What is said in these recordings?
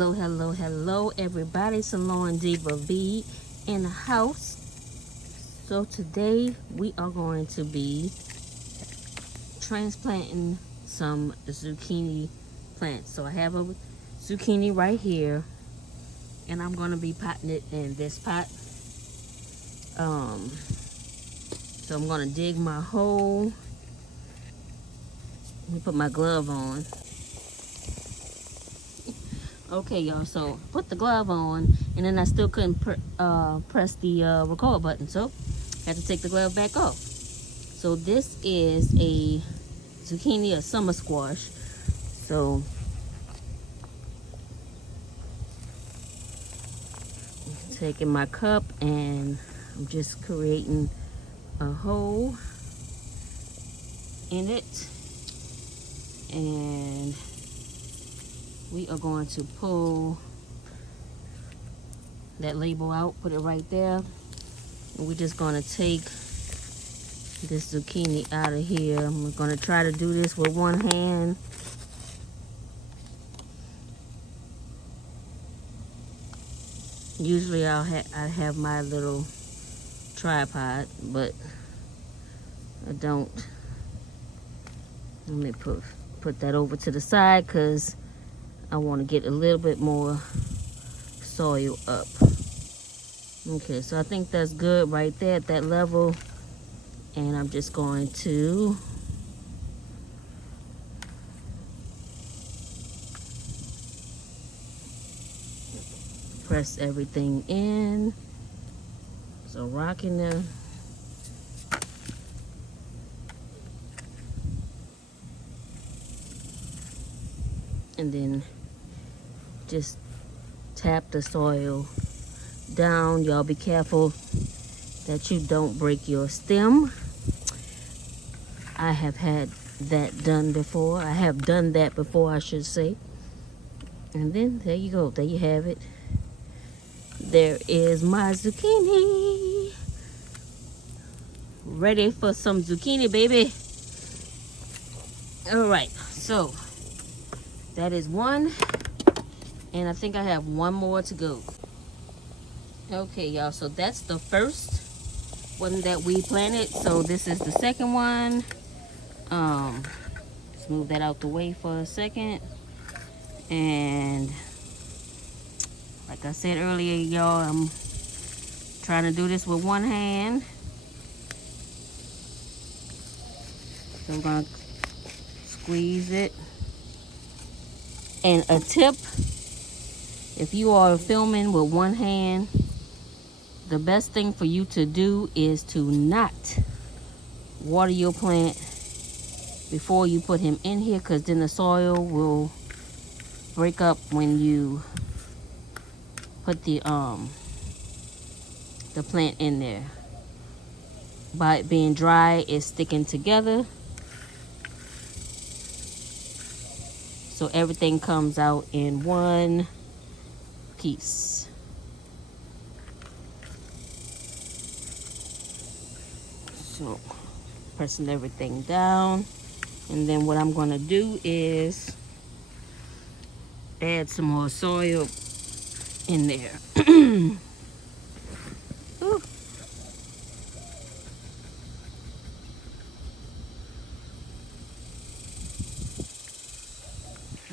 Hello, hello, hello, everybody. Salon Diva B in the house. So today we are going to be transplanting some zucchini plants. So I have a zucchini right here, and I'm going to be potting it in this pot. So I'm going to dig my hole. Let me put my glove on. Okay, y'all, so put the glove on, and then I still couldn't press the record button, so I had to take the glove back off. So this is a zucchini, a summer squash. So taking my cup, and I'm just creating a hole in it, and we are going to pull that label out, put it right there, and we're just going to take this zucchini out of here. I'm going to try to do this with one hand. Usually I have my little tripod, but I don't. Let me put that over to the side because I want to get a little bit more soil up. Okay, so I think that's good right there at that level. And I'm just going to press everything in. So rocking them. And then just tap the soil down. Y'all be careful that you don't break your stem. I have had that done before. I have done that before, I should say. And then there you go. There you have it. There is my zucchini. Ready for some zucchini, baby. All right, so that is one. And I think I have one more to go. Okay, y'all, so that's the first one that we planted. So this is the second one. Let's move that out the way for a second. And like I said earlier, y'all, I'm trying to do this with one hand. So I'm gonna squeeze it. And a tip, if you are filming with one hand, the best thing for you to do is to not water your plant before you put him in here, because then the soil will break up when you put the plant in there. By it being dry, it's sticking together, so everything comes out in one piece. So pressing everything down, and then what I'm going to do is add some more soil in there. Ooh.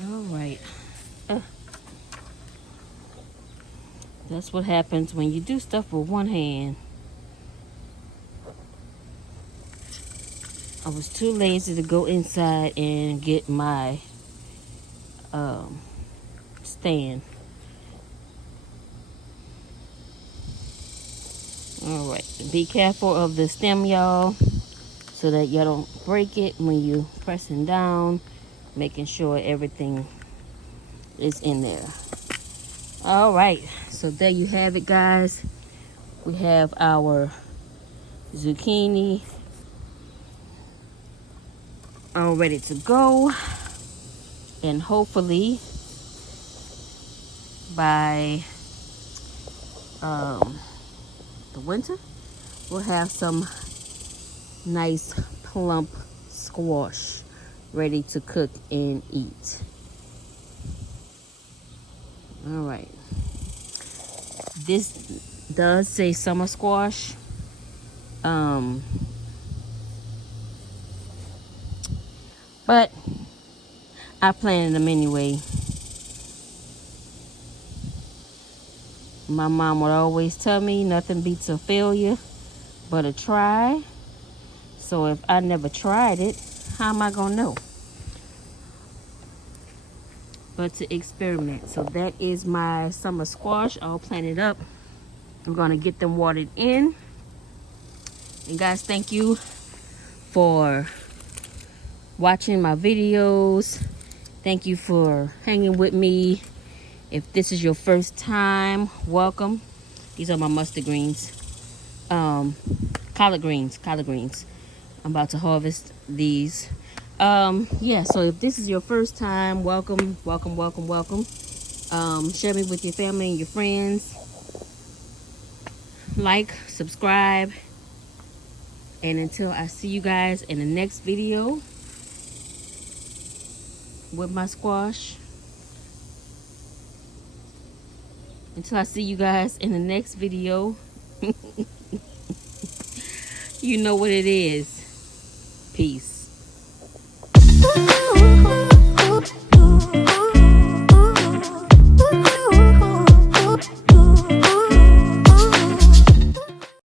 All right. That's what happens when you do stuff with one hand. I was too lazy to go inside and get my stand. All right, be careful of the stem, y'all, so that y'all don't break it when you pressing down, making sure everything is in there. All right, so there you have it, guys. We have our zucchini all ready to go, and hopefully by the winter we'll have some nice plump squash ready to cook and eat. All right. This does say summer squash. But I planted them anyway. My mom would always tell me nothing beats a failure but a try. So if I never tried it, how am I gonna know? But to experiment. So that is my summer squash all planted up. I'm gonna get them watered in. And guys, thank you for watching my videos. Thank you for hanging with me. If this is your first time, welcome. These are my mustard greens. Collard greens. I'm about to harvest these. Yeah, so if this is your first time, welcome. Share me with your family and your friends. Like, subscribe. And until I see you guys in the next video with my squash. Until I see you guys in the next video. You know what it is. Peace.